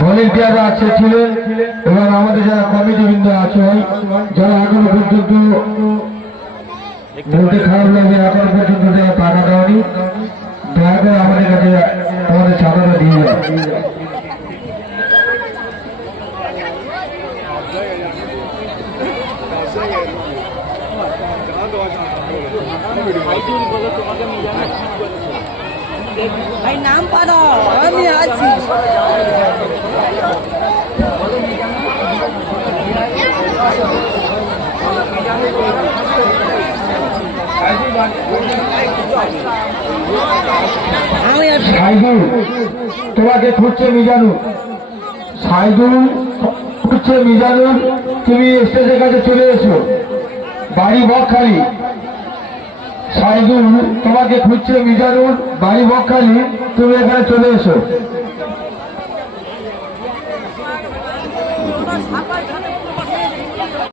ভলেন্টিয়াররা আছে ছিলেন এবং আমাদের যারা কমিটি বৃন্দ আছে যারা এখনো পর্যন্ত বলতে খারাপ লাগে এখনো পর্যন্ত যারা টাকা দেওয়ানি দয়া করে আমাদের কাছে আমাদের চাঁদাটা দিয়ে যায়। ভাই নাম পাঠাও, আমি আছি। সাইদুল তোমাকে খুঁজছে মিজানুর, সাইদুল খুঁজছে মিজানুর, তুমি স্টেজের কাছে চলে এসো, বাড়ি বকখালি। সাইদুল তোমাকে খুঁজছে মিজানুর, বাড়ি বকখালি, তুমি এখানে চলে এসো।